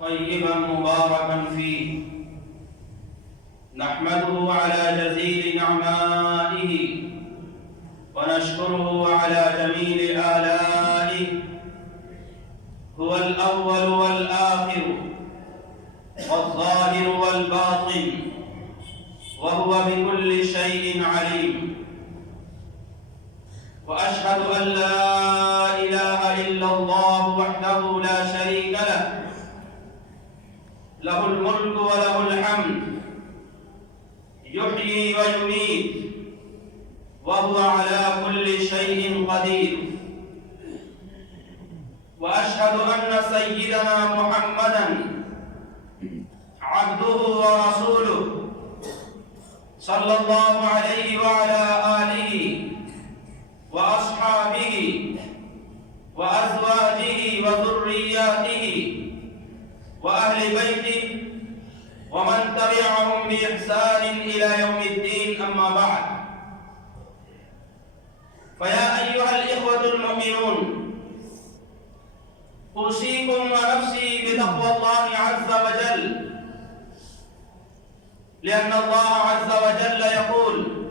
طيبا مباركا فيه، نحمده على جزيل نعمائه ونشكره على جميل آلائه. هو الأول والآخر والظاهر والباطن، وهو بكل شيء عليم. وأشهد أن لا إله إلا الله وحده لا شريك له، له الملك وله الحمد، يحيي ويميت، وهو على كل شيء قدير. وأشهد أن سيدنا محمدًا عبده ورسوله، صلى الله عليه وعلى آله وأصحابه وأزواجه وذرياته وأهل بيته ومن تبعهم بإحسان إلى يوم الدين، أما بعد. فيا أيها الإخوة المؤمنون، أوصيكم ونفسي بتقوى الله عز وجل، لأن الله عز وجل يقول: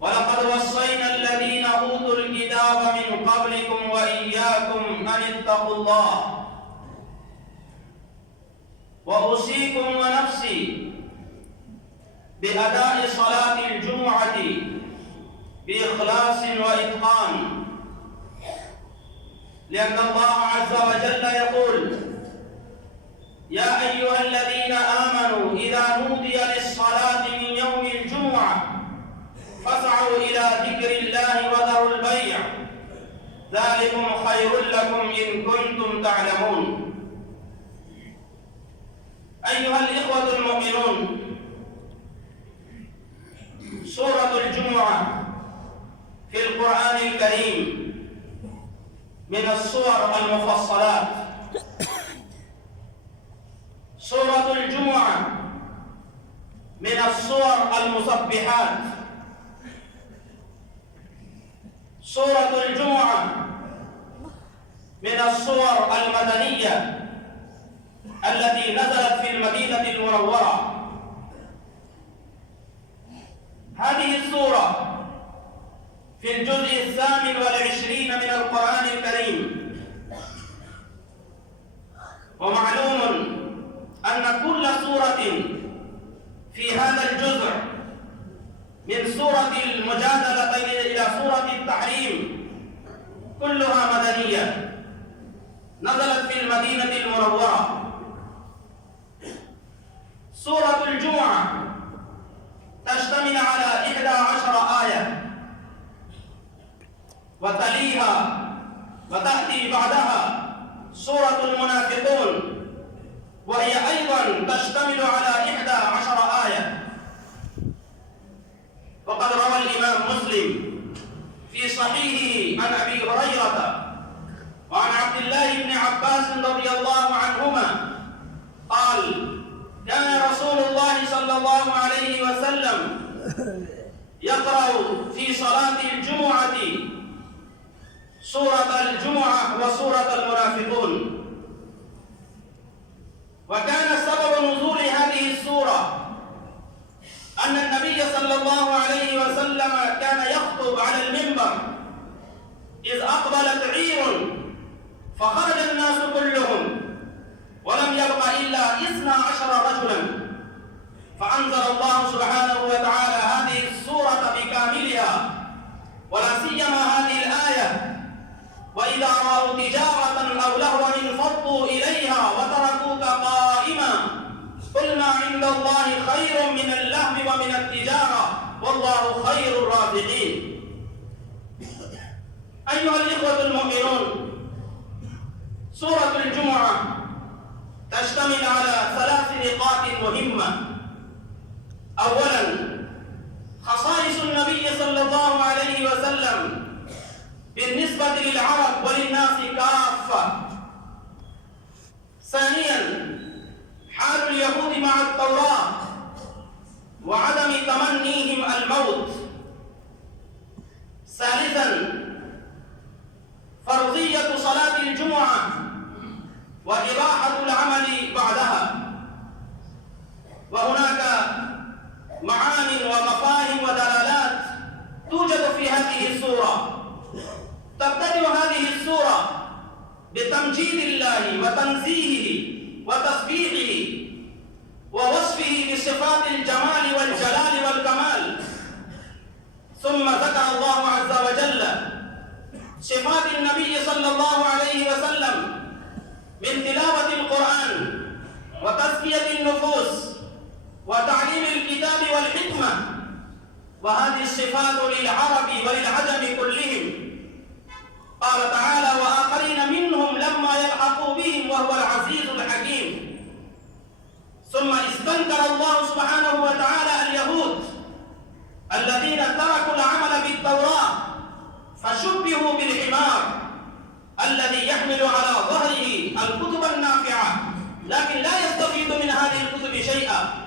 ولقد وصينا الذين أوتوا الكتاب من قبلكم وإياكم أن اتقوا الله. وأوصيكم ونفسي بأداء صلاة الجمعة بإخلاص وإتقان، لأن الله عز وجل يقول: يا أيها الذين آمنوا إذا نودي للصلاة من يوم الجمعة فاسعوا إلى ذكر الله وذروا البيع، ذلكم خير لكم إن كنتم تعلمون. أيها الإخوة المؤمنون، سورة الجمعة في القرآن الكريم من السور المفصلات. سورة الجمعة من السور المسبحات. سورة الجمعة من السور المدنية التي نزلت في المدينة المنورة. هذه السورة في الجزء 28 من القرآن الكريم. ومعلوم أن كل سورة في هذا الجزء من سورة المجادلة إلى سورة التحريم كلها مدنية، نزلت في المدينة المنورة. سورة الجمعة تشتمل على 11 آية، وتليها وتأتي بعدها سورة المنافقون، وهي أيضا تشتمل على 11 آية. وقد روى الإمام مسلم في صحيحه عن أبي هريرة وعن عبد الله بن عباس رضي الله عنهما قال: كان رسول الله صلى الله عليه وسلم يقرأ في صلاة الجمعة سورة الجمعة وسورة المنافقون. وكان سبب نزول هذه السورة أن النبي صلى الله عليه وسلم كان يخطب على المنبر إذ أقبلت عير فخرج الناس كلهم ولم يبق إلا 12 رجلا، فأنزل الله سبحانه وتعالى هذه السورة بكاملها، ولا سيما هذه الآية: وإذا رأوا تجارة أو لهوا انفضوا إليها وتركوك قائما قل ما عند الله خير من اللهو ومن التجارة والله خير الرازقين. أيها الإخوة المؤمنون، سورة الجمعة تشتمل على 3 نقاط مهمة. أولا، خصائص النبي صلى الله عليه وسلم بالنسبة للعرب وللناس كافة. ثانيا، حال اليهود مع التوراة وعدم تمنيهم الموت. ثالثا، فرضية صلاة الجمعة وإباحة العمل بعدها. وهناك معان ومفاهيم ودلالات توجد في هذه السورة. تبتدئ هذه السورة بتمجيد الله وتنزيهه وتسبيحه ووصفه بصفات الجمال والجلال والكمال. ثم ذكر الله عز وجل صفات النبي صلى الله عليه وسلم من تلاوة القرآن وتزكية النفوس وتعليم الكتاب والحكمة، وهذه الصفات للعرب وللعجم كلهم. قال تعالى: وآخرين منهم لما يلحقوا بهم وهو العزيز الحكيم. ثم استنكر الله سبحانه وتعالى اليهود الذين تركوا العمل بالتوراة فشبهوا بالحمار الذي يحمل على ظهره الكتب النافعة لكن لا يستفيد من هذه الكتب شيئا.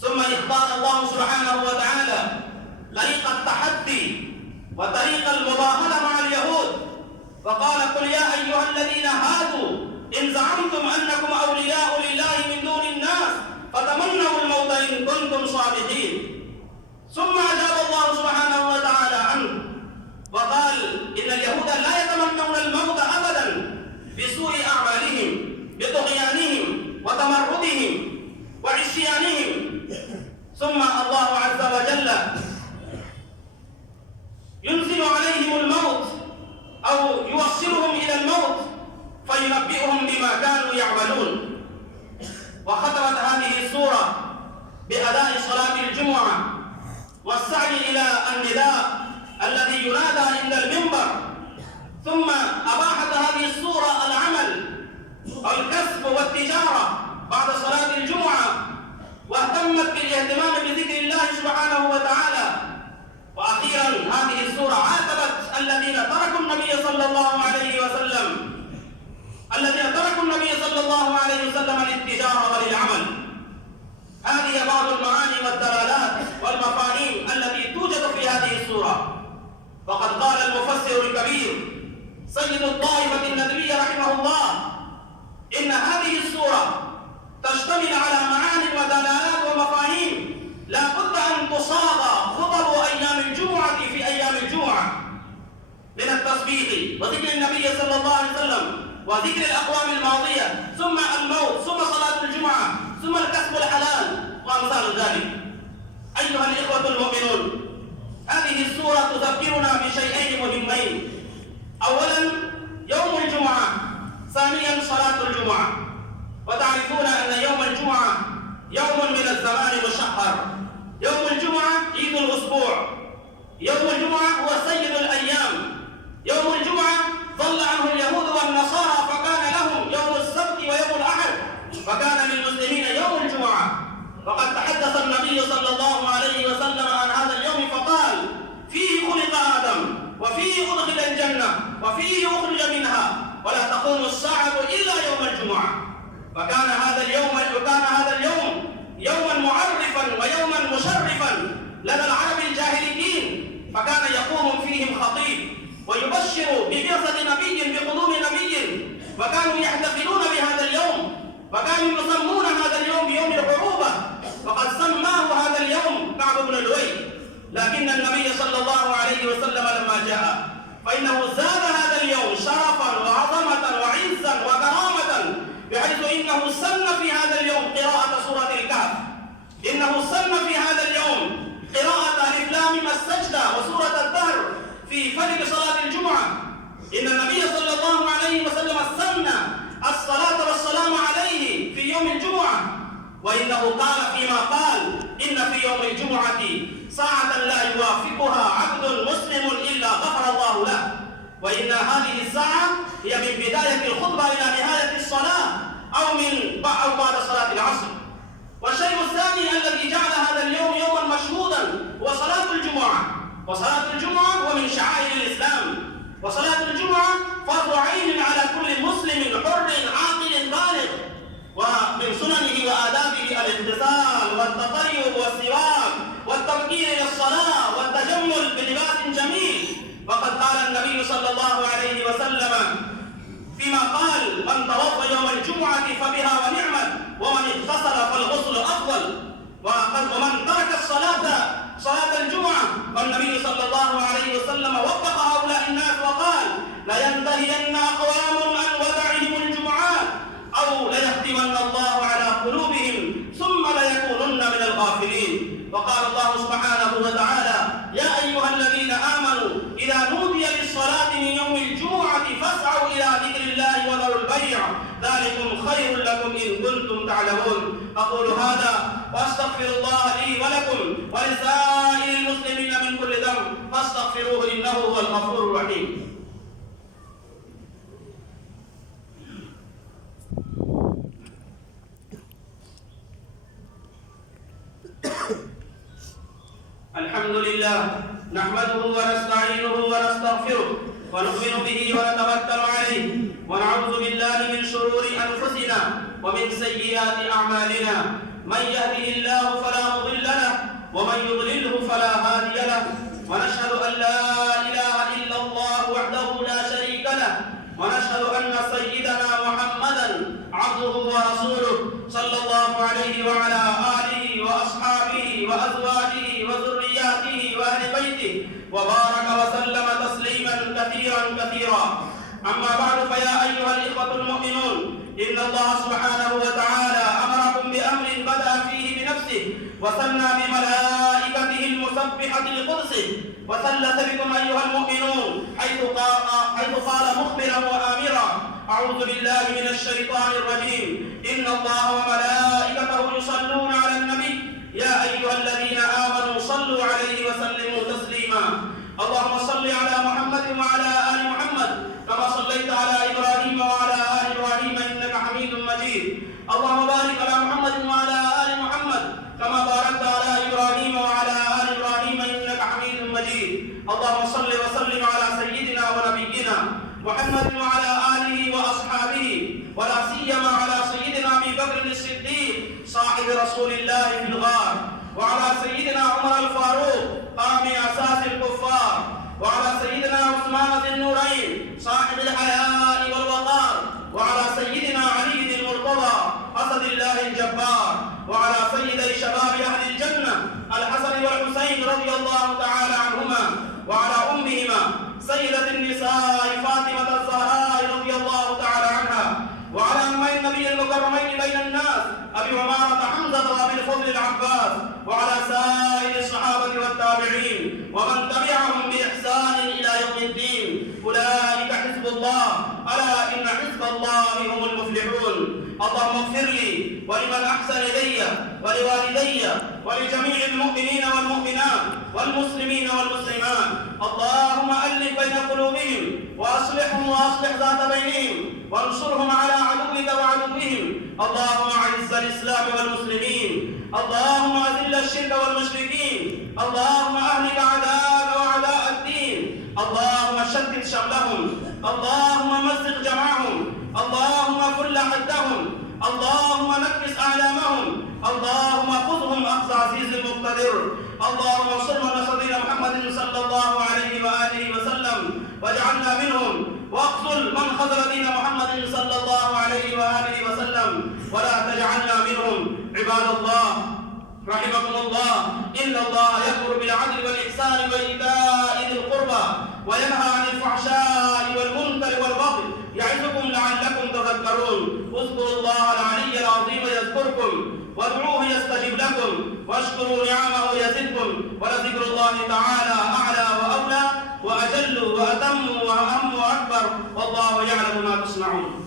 ثم اختار الله سبحانه وتعالى طريق التحدي وطريق المباهلة مع اليهود، فقال: قل يا أيها الذين هادوا إن زعمتم أنكم أولياء لله من دون الناس فتمنوا الموت إن كنتم صادقين. ثم أجاب الله سبحانه وتعالى عنه وقال: إن اليهود لا يتمنون الموت أبدا بسوء أعمالهم بطغيانهم وتمردهم وعصيانهم. ثم الله عز وجل ينزل عليهم الموت أو يوصلهم إلى الموت فينبئهم بما كانوا يعملون. وختمت هذه السورة بأداء صلاة الجمعة والسعي إلى النداء الذي ينادى عند المنبر. ثم أباحت هذه السورة العمل الكسب والتجارة بعد صلاة الجمعة، واهتمت بالاهتمام بذكر الله سبحانه وتعالى. وأخيرا هذه السورة عاتبت الذين تركوا النبي صلى الله عليه وسلم للتجارة وللعمل. هذه بعض المعاني والدلالات والمفاهيم التي توجد في هذه السورة. وقد قال المفسر الكبير سيد الطائفة الندوية رحمه الله: إن هذه السورة تشتمل على معاني ودلالات ومفاهيم لا بد أن تصاغ خطب أيام الجمعة في أيام الجمعة من التسبيح وذكر النبي صلى الله عليه وسلم وذكر الأقوام الماضية، ثم الموت، ثم صلاة الجمعة، ثم الكسب الحلال وأمثال ذلك. أيها الإخوة المؤمنون، هذه السورة تذكرنا بشيئين مهمين: أولا يوم الجمعة، ثانيا صلاة الجمعة. وتعرفون أن يوم الجمعة يوم من الزمان مشهر. يوم الجمعة عيد الأسبوع، يوم الجمعة هو سيد الأيام. يوم الجمعة ضل عنه اليهود والنصارى فكان لهم يوم السبت ويوم الأحد، فكان للمسلمين يوم الجمعة. وقد تحدث النبي صلى الله عليه وسلم عن هذا اليوم فقال: فيه خلق آدم وفيه أدخل الجنة وفيه أخرج منها ولا تقوم الساعة إلا يوم الجمعة. فكان هذا اليوم يوما معرفا ويوما مشرفا لدى العرب الجاهليين، فكان يقوم فيهم خطيب ويبشر ببعثة نبي بقدوم نبي، وكانوا يحتفلون بهذا اليوم وكانوا يسمون هذا اليوم بيوم العروبة، وقد سماه هذا اليوم كعب بن لؤي. لكن النبي صلى الله عليه وسلم لما جاء فإنه زاد هذا اليوم شرفا وعظمة وعزا وكرامة، بحيث إنه سن في هذا اليوم قراءة سورة الكهف، إنه سن في هذا اليوم قراءة ألف لام ميم السجدة وسورة الدهر في فجر صلاة الجمعة. إن النبي صلى الله عليه وسلم سن الصلاة والسلام عليه في يوم الجمعة، وإنه قال فيما قال: إن في يوم الجمعة ساعة لا يوافقها عبد مسلم إلا غفر الله له. وإن هذه الساعة هي من بداية الخطبة إلى نهاية الصلاة أو بعد صلاة العصر. والشيء الثاني الذي جعل هذا اليوم يوما مشهودا هو صلاة الجمعة. وصلاة الجمعة هو من شعائر الإسلام، وصلاة الجمعة فرض عين على كل مسلم حر عاقل بالغ، ومن سننه وآدابه الاغتسال والتطيب والسواك والتبكير إلى الصلاة والتجمل بلباس جميل. وقد قال النبي صلى الله عليه وسلم فيما قال: من توضأ ومن ترك صلاة الجمعة. والنبي صلى الله عليه وسلم وفق هؤلاء الناس وقال: لينتهين أقوام عن ودعهم الجمعات أو ليختمن الله على قلوبهم ثم ليكونن من الغافلين. وقال الله سبحانه وتعالى: يا أيها الذين آمنوا إذا نودي للصلاة من يوم الجمعة فاسعوا إلى ذكر الله وذروا البيع ذلكم خير لكم إن كنتم تعلمون. أقول هذا وأستغفر الله لي ولكم ولسائر المسلمين من كل ذنب فاستغفروه إنه هو الغفور الرحيم. الحمد لله نحمده ونستعينه ونستغفره ونؤمن به ونتوكل عليه ونعوذ بالله من شرور أنفسنا ومن سيئات أعمالنا. من يهده الله فلا مضل له ومن يضلله فلا هادي له. ونشهد أن لا إله إلا الله وحده لا شريك له ونشهد أن سيدنا محمدا عبده ورسوله صلى الله عليه وعلى آله وأصحابه وأزواجه وذرياته وأهل بيته وبارك وسلم تسليما كثيرا. أما بعد، فيا أيها الإخوة المؤمنون، إن الله سبحانه وتعالى أمركم بأمر بدأ فيه بنفسه وثنى بملائكته المسبحة لقدسه وثلث بكم أيها المؤمنون حيث قال مخبرا وآمرا: أعوذ بالله من الشيطان الرجيم، إن الله وملائكته يصلون على النبي يا أيها الذين آمنوا صلوا عليه وسلموا تسليما. اللهم صل على محمد وعلى آل محمد كما صليت على إبراهيم وعلى آل إبراهيم إنك حميد مجيد. اللهم بارك على محمد وعلى آل محمد كما باركت على إبراهيم وعلى آل إبراهيم إنك حميد مجيد. اللهم صل وسلم على سيدنا ونبينا محمد وعلى آله وأصحابه ولا سيما على سيدنا أبي بكر الصديق صاحب رسول الله في الغار، وعلى سيدنا عمر الفاروق قائم أساس الكفار، وعلى سيدنا عثمان ذي النورين صاحب الحياء والوقار، وعلى سيدنا علي المرتضى أسد الله الجبار، وعلى سيدي شباب أهل الجنة الحسن والحسين رضي الله تعالى عنهما، وعلى أمهما سيدة النساء فاطمة الزهراء رضي الله تعالى عنها، وعلى أمين النبي المكرمين بين الناس أبي عمارة حمزة وأبي الفضل العباس، وعلى سائر الصحابة والتابعين ومن تبعهم بإحسان إلى يوم الدين. أولئك حزب الله، ألا إن حزب الله هم المفلحون. اللهم اغفر لي ولمن أحسن إلي ولوالدي ولجميع المؤمنين والمؤمنات والمسلمين والمسلمات. اللهم ألف بين قلوبهم وأصلحهم وأصلح ذات بينهم وانصرهم على عدوك وعدوهم. اللهم أعز الإسلام والمسلمين، اللهم أذل الشرك والمشركين، اللهم أهلك أعداءك وأعداء الدين، اللهم شتت شملهم، اللهم مزق جمعهم، اللهم كل حدهم، اللهم نكس أعلامهم، اللهم خذهم أخذ عزيز مقتدر. اللهم انصرنا بصديق محمد صلى الله عليه وآله وسلم واجعلنا منهم، واقتل من خذل دين محمد صلى الله عليه وآله وسلم ولا تجعلنا منهم. عباد الله رحمكم الله، إن الله يأمر بالعدل والإحسان وإيتاء ذي القربى وينهى عن الفحشاء والمنكر والبغي يعظكم لعلكم تذكرون. اذكروا الله العلي العظيم يذكركم وادعوه يستجب لكم واشكروا نعمه يزدكم ولذكر الله تعالى أعلى وأولى وأجل وأتم وأهم وأكبر والله يعلم ما تصنعون.